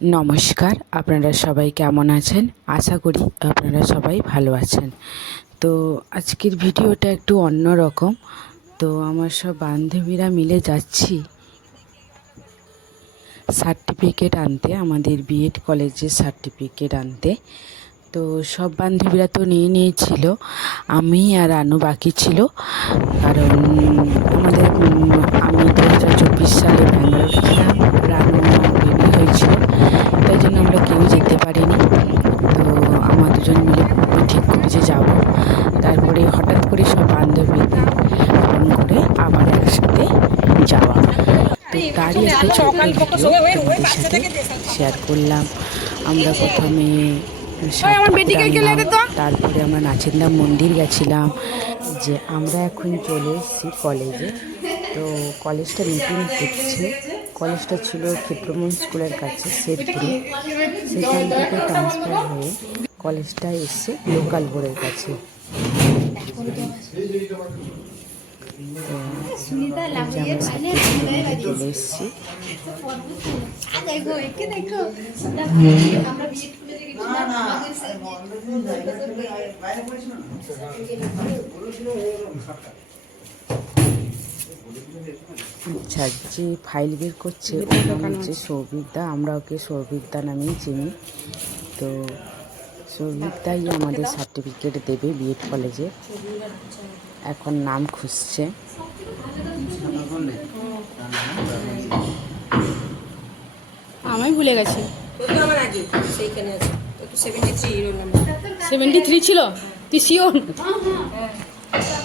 নমস্কার, আপনারা সবাই কেমন আছেন? আশা করি আপনারা সবাই ভালো আছেন। তো আজকের ভিডিওটা একটু অন্য রকম। তো আমার সব বান্ধবীরা মিলে যাচ্ছি সার্টিফিকেট আনতে, আমাদের বিএড কলেজের সার্টিফিকেট আনতে। তো সব বান্ধবীরা তো নিয়ে নিয়েছিল, আমি আর আনু বাকি ছিল। কারণ আমাদের আমি দু হাজার চব্বিশ সালে ব্যাঙ্গালোর ছিলাম জন্য আমরা কেউ যেতে পারিনি। তো আমার দুজন মিলে ঠিক করেছে যাব। তারপরে হঠাৎ করে সব বান্ধবীদের ফোন করে আবার একসাথে যাওয়া তো তারই একটা ছোট্ট ভিডিও তোমাদের সাথে শেয়ার করলাম। আমরা প্রথমে তারপরে আমরা নাচেন্দাম মন্দির গেছিলাম। যে আমরা এখন চলে এসেছি কলেজে। তো কলেজটা নতুন হচ্ছে কলেজটা ছিল ক্ষেত্রমোহন স্কুলের কাছে সেটি সেখান থেকে ট্রান্সফার হয়ে কলেজটা এসছে লোকাল বোর্ডের কাছে চলে এসছি আচ্ছা যে ফাইল বের করছে ওর নাম হচ্ছে সৌভিকদা আমরা ওকে সৌভিকদা নামেই চিনি। তো সৌভিকদাই আমাদের সার্টিফিকেট দেবে বিএড কলেজে এখন নাম খুঁজছে। আমি ভুলে গেছি। সেভেন্টি থ্রি ছিল? তুই শিওর পঁচাত্তর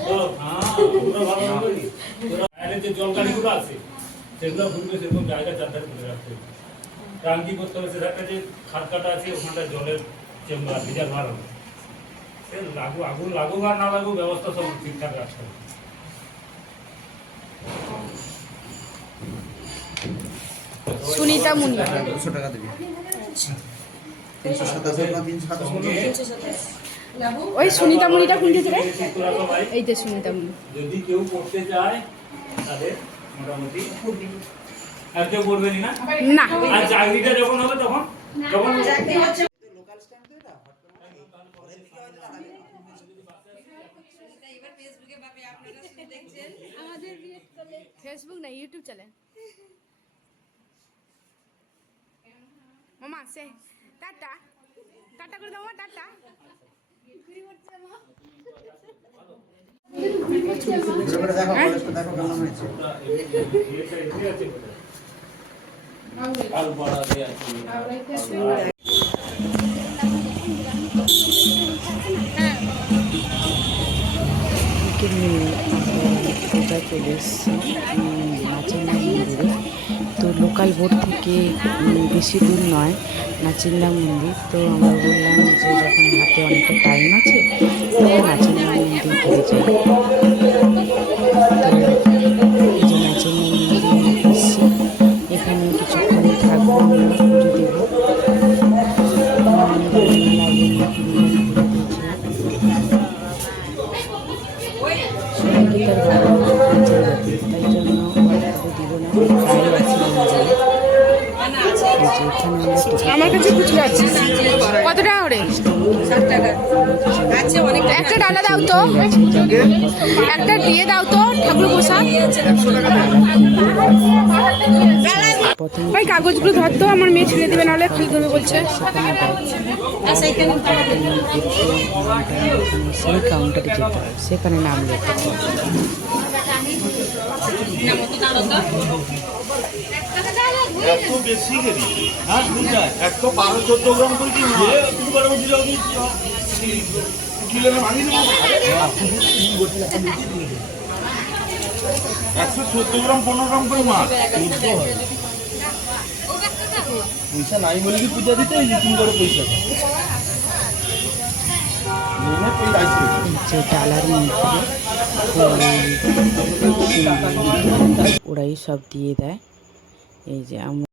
তো হ্যাঁ আছে সেগুলো ঘুরবে সেরকম জায়গা চারধারে করে রাখতে হবে। ট্রাঙ্কি করতে হবে সেটা যে খাদ কাটা আছে ওখানটা জলের চেম্বার রিজার্ভার হবে। সে লাগু আগুন লাগুক আর না লাগুক ব্যবস্থা সব ঠিকঠাক রাখতে হবে। সুনিতা মুনি। দুশো টাকা দেবি। তিনশো সাতাশ না তিনশো সাতাশ তিনশো সাতাশ লাগু ওই সুনিতা মুনিটা কোন রে? তোরা এই যে সুনিতা মুনি। যদি কেউ পড়তে চায় তাদের মোটামুটি আর কেউ পড়বেনি না না আর চাকরিটা যখন হবে তখন তখন ফেসবুক না ইউটিউব চলে মামা সে টাটা টাটা করে দাও টাটা ঘুরে ঘুরে দেখো দেখো কেমন হয়েছে তো লোকাল বোর্ড থেকে বেশি দূর নয় নাচিন্দা মন্দির। তো আমরা বললাম যে যখন হাতে অনেকটা টাইম আছে তো নাচিন্দা মন্দির ঘুরে যাই। একটা ডালা দাও তো। একটা দিয়ে দাও তো, ঠাকুর প্রসাদ। ওই কাগজগুলো ধর তো, আমার মেয়ে ছেড়ে দেবে, নাহলে ফেলে দেবে বলছে? সেই কাউন্টারে যেতে হবে সেখানে নাম লেখা হ্যাঁ একশো বারো চোদ্দ গ্রাম করে একশো চোদ্দ গ্রাম পনেরো গ্রাম করে মাছ। পয়সা নাই বলে কি পূজা দিতে তুমি করে পয়সা ওরাই সব দিয়ে দেয়। এই যে আমরা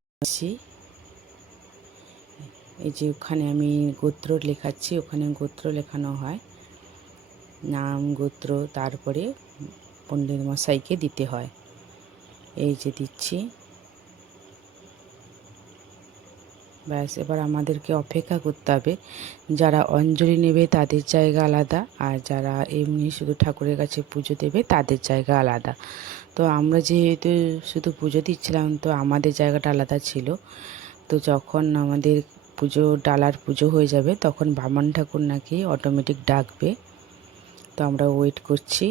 এই যে ওখানে আমি গোত্র লেখাচ্ছি, ওখানে গোত্র লেখানো হয়। নাম, গোত্র, তারপরে পণ্ডিত মশাইকে দিতে হয়। এই যে দিচ্ছি। ব্যাস, এবার আমাদেরকে অপেক্ষা করতে হবে। যারা অঞ্জলি নেবে তাদের জায়গা আলাদা, আর যারা এমনি শুধু ঠাকুরের কাছে পুজো দেবে তাদের জায়গা আলাদা। তো আমরা যেহেতু শুধু পুজো দিচ্ছিলাম, তো আমাদের জায়গাটা আলাদা ছিল। তো যখন আমাদের পুজো, ডালার পুজো হয়ে যাবে, তখন বামন ঠাকুর নাকি অটোমেটিক ডাকবে। তো আমরা ওয়েট করছি।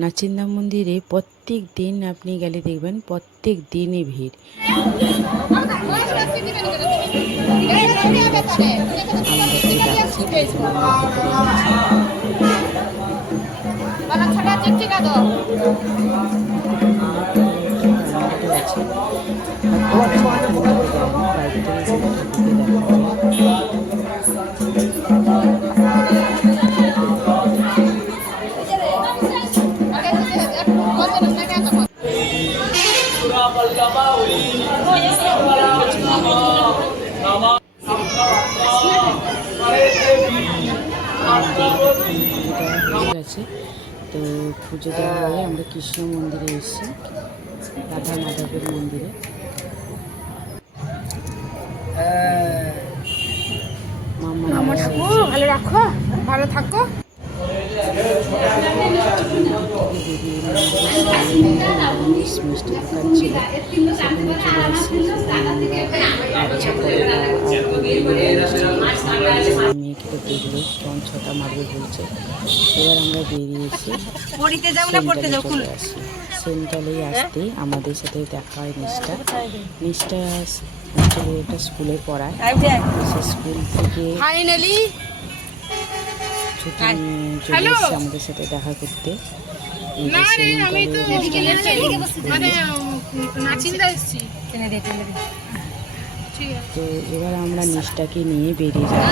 নাচিন্দা মন্দিরে প্রত্যেক দিন আপনি গেলে দেখবেন প্রত্যেক দিনই ভিড়। ডাকছে আনন্দ আছে তো পুজো দেওয়া হয়ে আমরা কৃষ্ণ মন্দিরে এসেছি রাধা মাধবের মন্দিরে। রাখো ভালো থাকো। মেয়েকে তো দেখল কেমন ছটা মারবে বলছে এবার আমরা বেরিয়েছি সেন্টারে চলে আসি সেন্টারেই আসতেই আমাদের সাথে দেখা হয় নিষ্ঠা। নিষ্ঠা একটা স্কুলে পড়ায়। সে স্কুল থেকে ফাইনালি ছুটি নিয়ে চলে এসেছে আমাদের সাথে দেখা করতে। মানে তো এবার আমরা নিষ্ঠাকে নিয়ে বেরিয়ে যাব।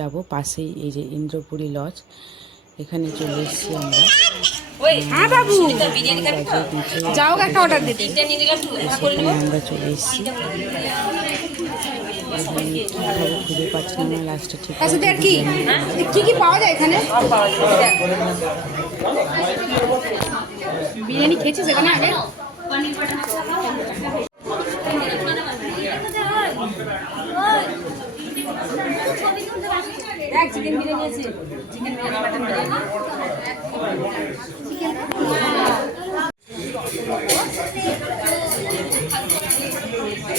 যাব পাশেই এই যে ইন্দ্রপুরী লজ এখানে চলে এসেছি আমরা। হ্যাঁ বাবু। যাও একটা অর্ডার দিতে। আমরা চলে এসেছি। খুঁজে পাচ্ছি না লাস্টে ঠিক সাথে আর কি? কি কি পাওয়া যায় এখানে? বিরিয়ানি খেয়েছিস এখানে আগে? চিকেন বিরিয়ানি আছে। চিকেন বিরিয়ানি মাটন বিরিয়ানি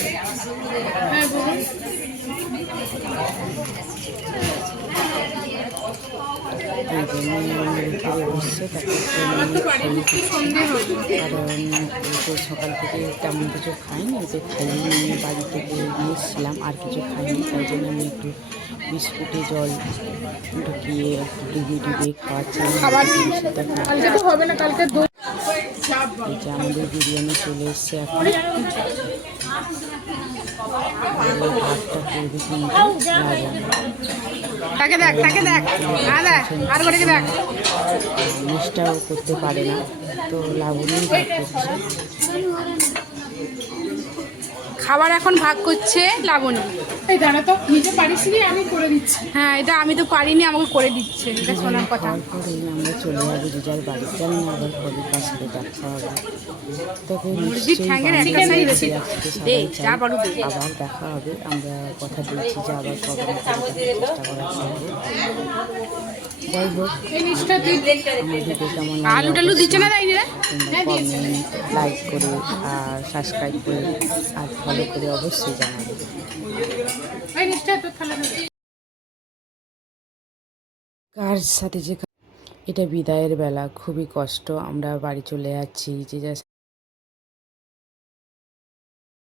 হ্যাঁ বলুন কারণ তো সকাল থেকে তেমন কিছু খাইনি যে খাইয়ে নিয়ে বাড়ি থেকে নিয়ে এসেছিলাম আর কিছু খাইনি তাই জন্য আমি একটু বিস্কুটে জল ঢুকিয়ে ডুবিয়ে ডুবিয়ে খাওয়াচ্ছিলাম সেটা হবে না, কালকে এই যে আমাদের বিরিয়ানি চলে এসছে এখন। ভাতটা করবে তাকে দেখ। তাকে দেখ আর করে দেখ। জিনিসটাও করতে পারে না তো করছে খাবার এখন ভাগ করছে লাবণী। এই দাঁড়া তো নিজে পারিস নি আমি করে দিচ্ছি। হ্যাঁ এটা আমি তো পারিনি আমাকে করে দিচ্ছে এটা শোনার কথা। আমরা চলে যাব যে যার বাড়ি জানি আবার কবে কার দেখা হবে। তবে নিশ্চয়ই ঠ্যাঙের একটা side আসতে আছে। সবাই দে, যা পারো দে। আবার দেখা হবে। আমরা কথা যে আবার কবে চেষ্টা করব যাই হোক আলু টালু দিচ্ছে না তাই লাইক করে আর সাবস্ক্রাইব করে আর ফলো করে অবশ্যই জানাবে। এই জিনিসটা তোর থালা কার সাথে যে এটা বিদায়ের বেলা খুবই কষ্ট। আমরা বাড়ি চলে যাচ্ছি। যে যা